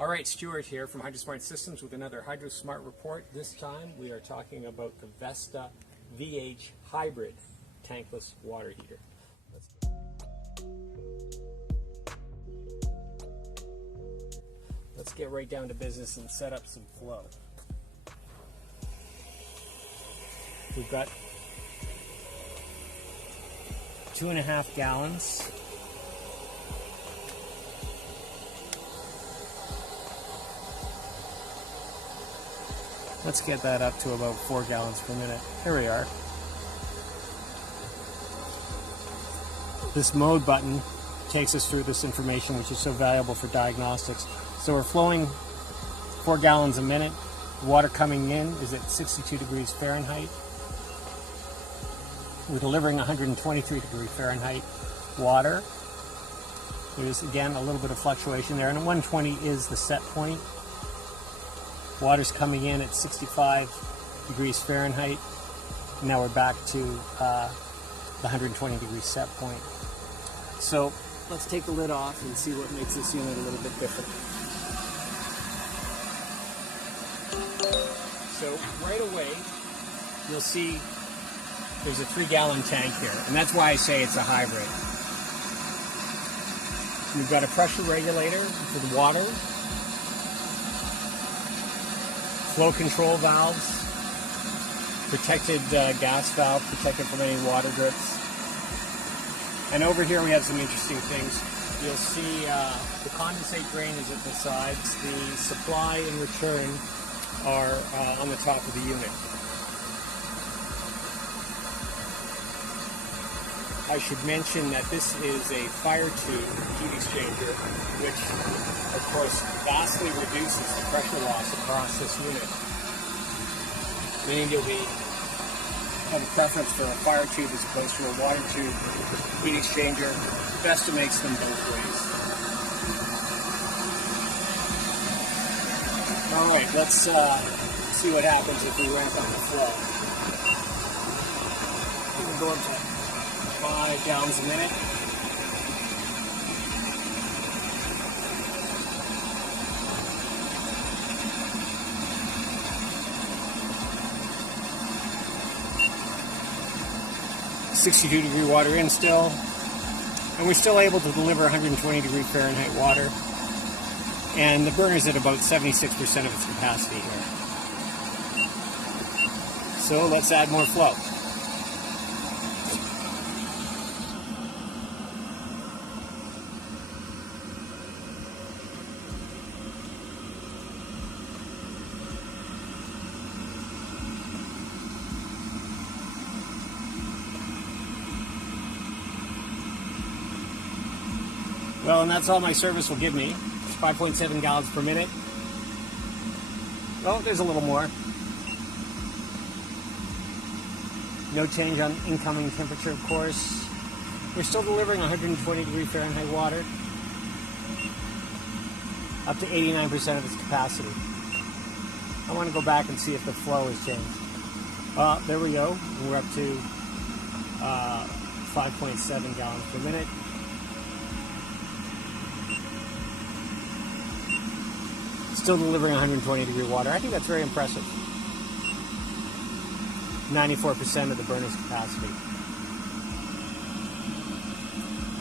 Alright, Stuart here from HydroSmart Systems with another HydroSmart report. This time we are talking about the Vesta VH hybrid tankless water heater. Let's get right down to business and set up some flow. We've got 2.5 gallons. Let's get that up to about 4 gallons per minute. Here we are. This mode button takes us through this information, which is so valuable for diagnostics. So we're flowing 4 gallons a minute. The water coming in is at 62 degrees Fahrenheit. We're delivering 123 degree Fahrenheit water. There's again a little bit of fluctuation there, and 120 is the set point. Water's coming in at 65 degrees Fahrenheit. Now we're back to the 120 degree set point. So let's take the lid off and see what makes this unit a little bit different. So right away, you'll see there's a 3-gallon tank here, and that's why I say it's a hybrid. We've got a pressure regulator for the water, flow control valves, protected gas valve, protected from any water drips. And over here we have some interesting things. You'll see the condensate drain is at the sides. The supply and return are on the top of the unit. I should mention that this is a fire tube heat exchanger, which of course vastly reduces the pressure loss across this unit. Meaning you'll have a preference for a fire tube as opposed to a water tube heat exchanger. Vesta makes them both ways. Alright, let's see what happens if we ramp up the flow. We'll go up to 5 gallons a minute. .62-degree water in still, and we're still able to deliver 120 degree Fahrenheit water, and the burner's at about 76% of its capacity here. So let's add more flow. Well, and that's all my service will give me. 5.7 gallons per minute. Well, there's a little more. No change on incoming temperature, of course. We're still delivering 120 degree Fahrenheit water. Up to 89% of its capacity. I want to go back and see if the flow has changed. There we go. We're up to 5.7 gallons per minute. Still delivering 120 degree water. I think that's very impressive. 94% of the burner's capacity.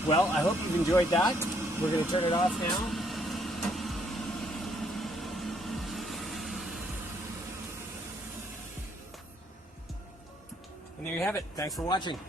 Well, I hope you've enjoyed that. We're going to turn it off now. And there you have it. Thanks for watching.